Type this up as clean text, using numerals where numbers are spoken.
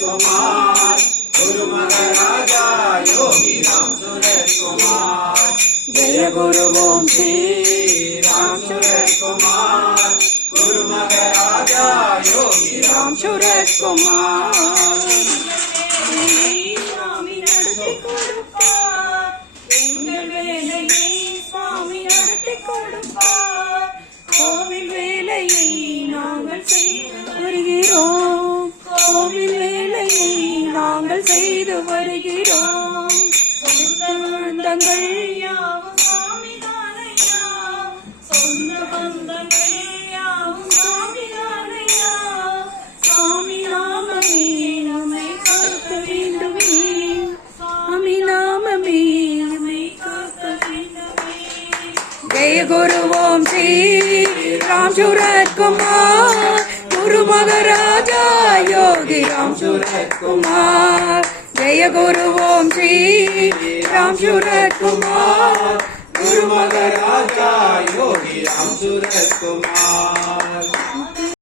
कुमार गुरु महाराजा योगी राम सूरज कुमार जय गुरु ओम श्री राम सूरज कुमार गुरु महाराजा योगी राम सूरज कुमार स्वामी நடத்தி கொடுப்பார் எங்கள் வேலையை சுவாமி நடத்தி கொடுப்பார் கோவில் வேலையை நாங்கள் செய்து வருகிறோம் கோவில் வேலையை நாங்கள் செய்து வருகிறோம் சொந்த பந்தங்கள் யாவும் சுவாமிதானையா சொந்த பந்தங்கள் யாவும் சுவாமிதானையா சுவாமி நாமமே நம்மை காக்க வேண்டுமே சுவாமி நாமமே நம்மை காக்க வேண்டுமே जय गुरु ओम श्री राम सूरज कुमार गुरु महाराजा योगी राम सूरज कुमार जय गुरु ओम श्री राम सूरज कुमार गुरु महाराजा योगी राम सूरज कुमार